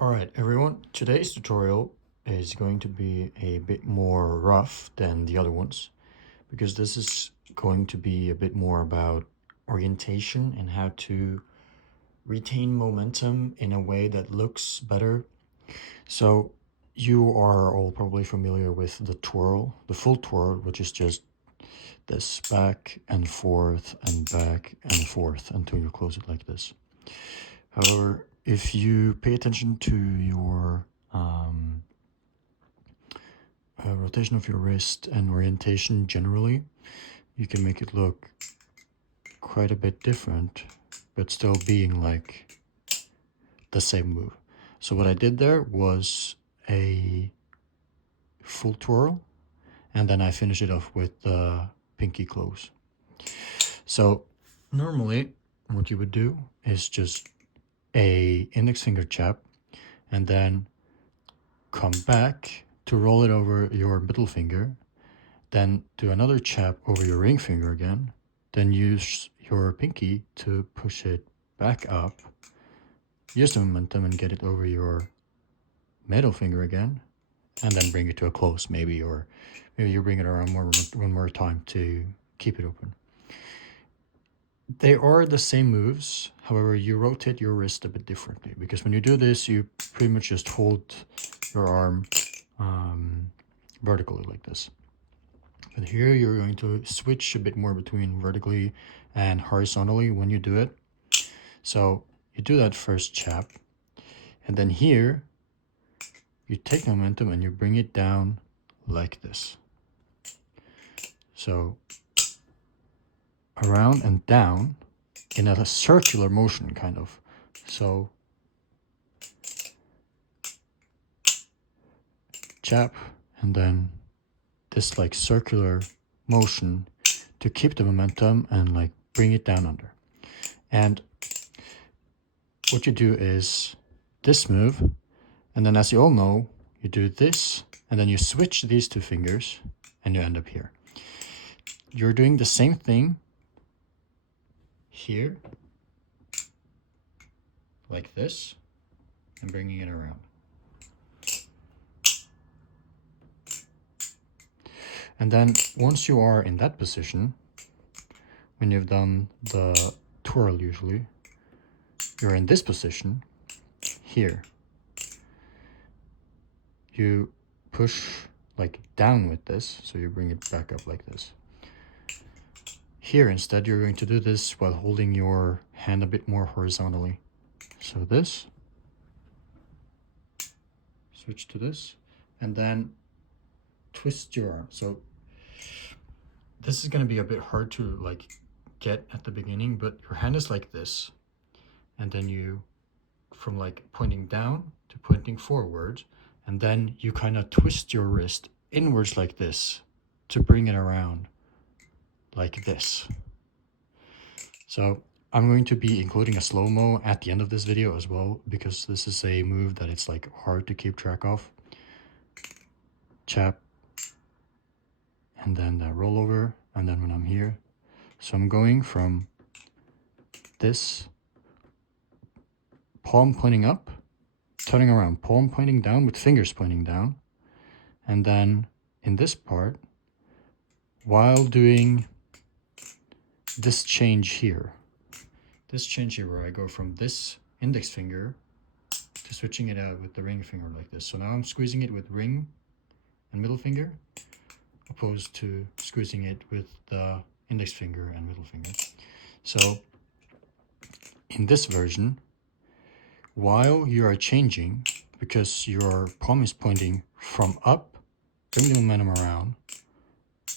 Alright everyone, today's tutorial is going to be a bit more rough than the other ones because this is going to be a bit more about orientation and how to retain momentum in a way that looks better. So you are all probably familiar with the twirl, the full twirl, which is just this back and forth and back and forth until you close it like this. However, if you pay attention to your rotation of your wrist and orientation generally, you can make it look quite a bit different, but still being like the same move. So what I did there was a full twirl, and then I finished it off with the pinky close. So normally what you would do is just a index finger chap and then come back to roll it over your middle finger, then do another chap over your ring finger again, then use your pinky to push it back up, use the momentum and get it over your middle finger again, and then bring it to a close maybe, or maybe you bring it around one more time to keep it open. They are the same moves, however you rotate your wrist a bit differently, because when you do this you pretty much just hold your arm vertically like this. But here you're going to switch a bit more between vertically and horizontally when you do it. So you do that first chap, and then here you take momentum and you bring it down like this. So around and down in a circular motion kind of. So chap and then this like circular motion to keep the momentum and like bring it down under. And what you do is this move, and then as you all know, you do this and then you switch these two fingers and you end up here. You're doing the same thing here like this and bringing it around. And then once you are in that position, when you've done the twirl usually, you're in this position here. You push like down with this, so you bring it back up like this. Here instead you're going to do this while holding your hand a bit more horizontally. So this, switch to this, and then twist your arm. So this is going to be a bit hard to like get at the beginning, but your hand is like this, and then you from like pointing down to pointing forward, and then you kind of twist your wrist inwards like this to bring it around like this. So I'm going to be including a slow-mo at the end of this video as well, because this is a move that it's like hard to keep track of. Chap, and then the rollover, and then when I'm here. So I'm going from this palm pointing up, turning around, palm pointing down with fingers pointing down, and then in this part, while doing this change here where I go from this index finger to switching it out with the ring finger like this. So now I'm squeezing it with ring and middle finger, opposed to squeezing it with the index finger and middle finger. So in this version, while you are changing, because your palm is pointing from up, bring the momentum around,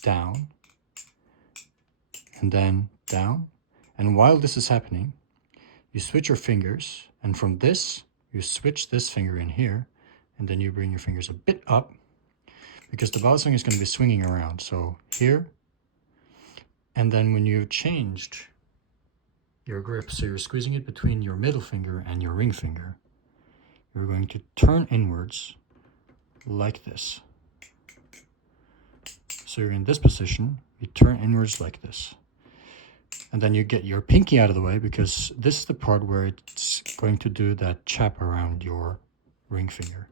down, and then down, and while this is happening, you switch your fingers, and from this, you switch this finger in here, and then you bring your fingers a bit up, because the balisong is going to be swinging around. So here, and then when you've changed your grip, so you're squeezing it between your middle finger and your ring finger, you're going to turn inwards like this. So you're in this position, you turn inwards like this. And then you get your pinky out of the way, because this is the part where it's going to do that chap around your ring finger.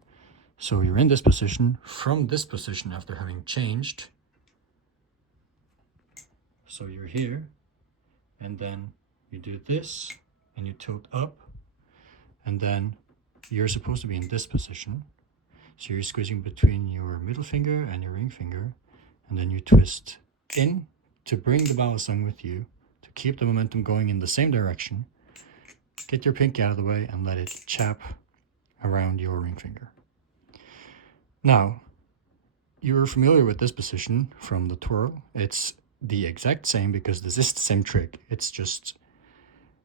So you're in this position. From this position, after having changed, so you're here, and then you do this, and you tilt up, and then you're supposed to be in this position. So you're squeezing between your middle finger and your ring finger, and then you twist in to bring the balisong with you, to keep the momentum going in the same direction. Get your pinky out of the way and let it chap around your ring finger. Now, you're familiar with this position from the twirl. It's the exact same because this is the same trick. It's just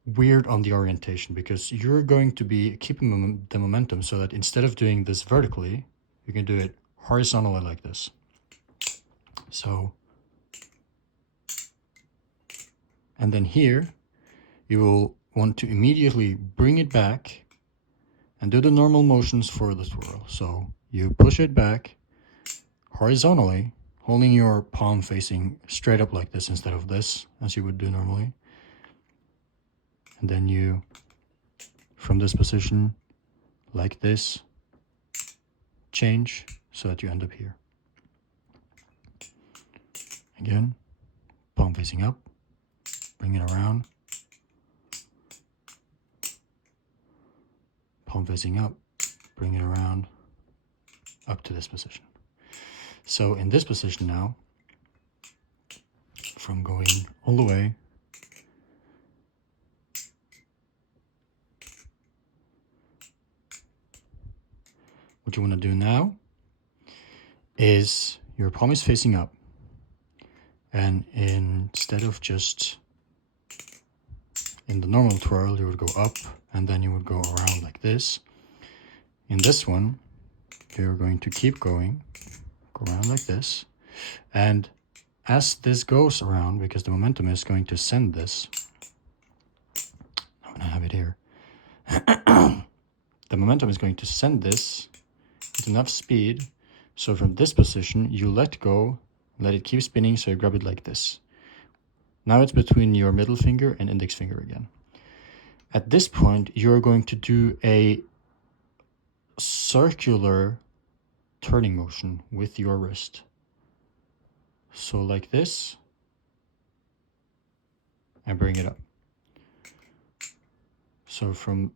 weird on the orientation because you're going to be keeping the momentum so that instead of doing this vertically, you can do it horizontally like this. So, and then here, you will want to immediately bring it back and do the normal motions for the twirl. So you push it back horizontally, holding your palm facing straight up like this instead of this, as you would do normally. And then you, from this position, like this, change so that you end up here. Again, palm facing up, bring it around, palm facing up, bring it around, up to this position. So in this position now, from going all the way, what you want to do now is your palm is facing up, and instead of just in the normal twirl, you would go up and then you would go around like this. In this one, you're going to keep going, go around like this, and as this goes around, because the momentum is going to send this, I'm going to have it here. The momentum is going to send this with enough speed, so from this position, you let go, let it keep spinning, so you grab it like this. Now it's between your middle finger and index finger again. At this point, you're going to do a circular turning motion with your wrist. So like this, and bring it up. So from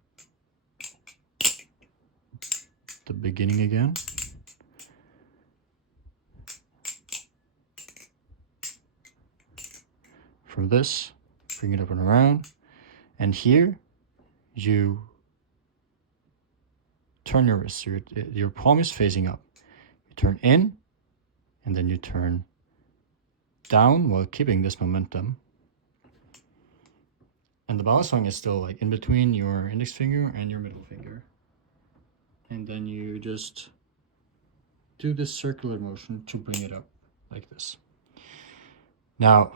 the beginning again. From this, bring it up and around, and here you turn your wrist. So your palm is facing up. You turn in, and then you turn down while keeping this momentum. And the balisong is still like in between your index finger and your middle finger. And then you just do this circular motion to bring it up like this. Now,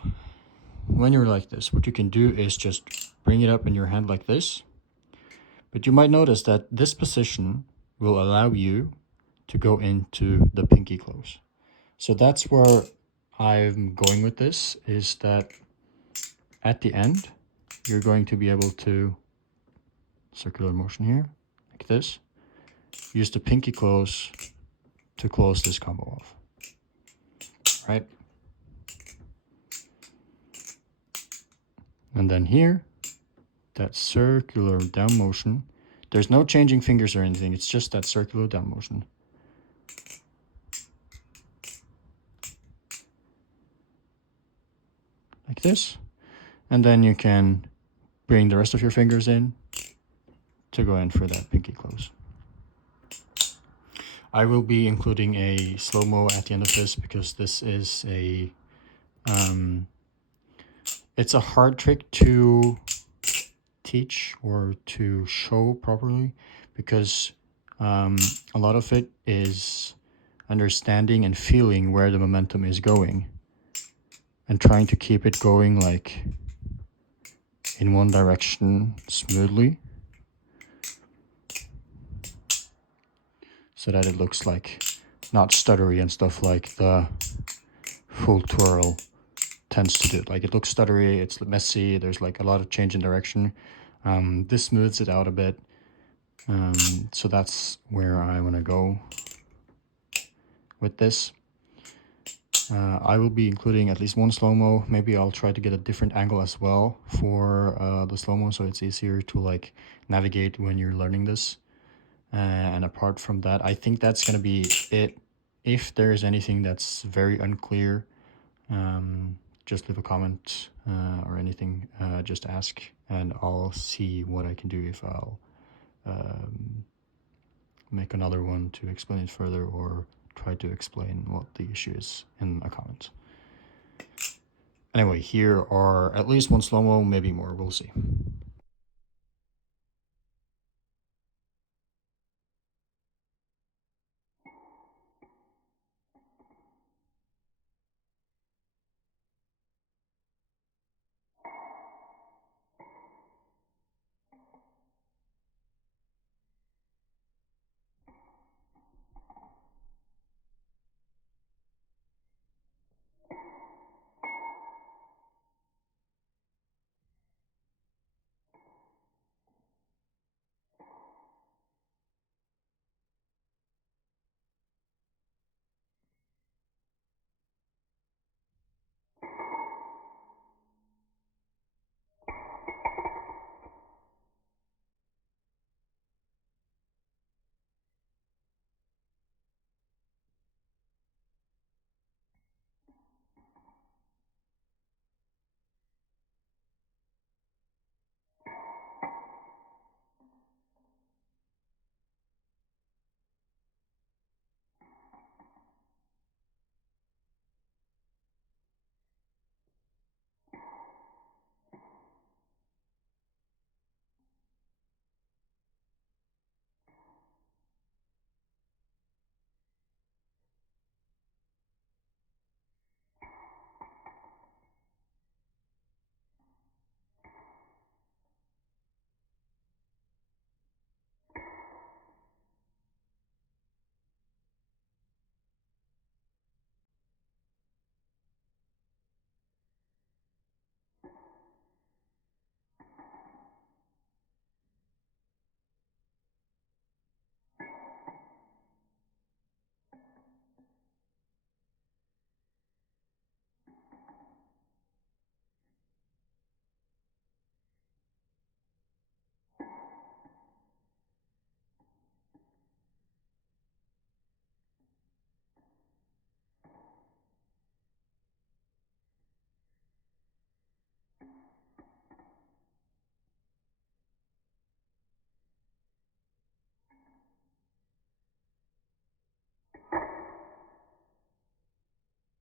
when you're like this, what you can do is just bring it up in your hand like this. But you might notice that this position will allow you to go into the pinky close. So that's where I'm going with this, is that at the end, you're going to be able to, circular motion here, like this, use the pinky close to close this combo off, right? And then here, that circular down motion, there's no changing fingers or anything, it's just that circular down motion. Like this. And then you can bring the rest of your fingers in to go in for that pinky close. I will be including a slow-mo at the end of this because this is a, it's a hard trick to teach or to show properly because a lot of it is understanding and feeling where the momentum is going and trying to keep it going like in one direction smoothly so that it looks like not stuttery and stuff like the full twirl tends to do. Like it looks stuttery, it's messy, there's like a lot of change in direction. This smooths it out a bit, So that's where I want to go with this. I will be including at least one slow-mo. Maybe I'll try to get a different angle as well for the slow-mo, so it's easier to like navigate when you're learning this. And apart from that, I think that's gonna be it. If there's anything that's very unclear, just leave a comment or anything, just ask, and I'll see what I can do, if I'll make another one to explain it further, or try to explain what the issue is in a comment. Anyway, here are at least one slow-mo, maybe more, we'll see.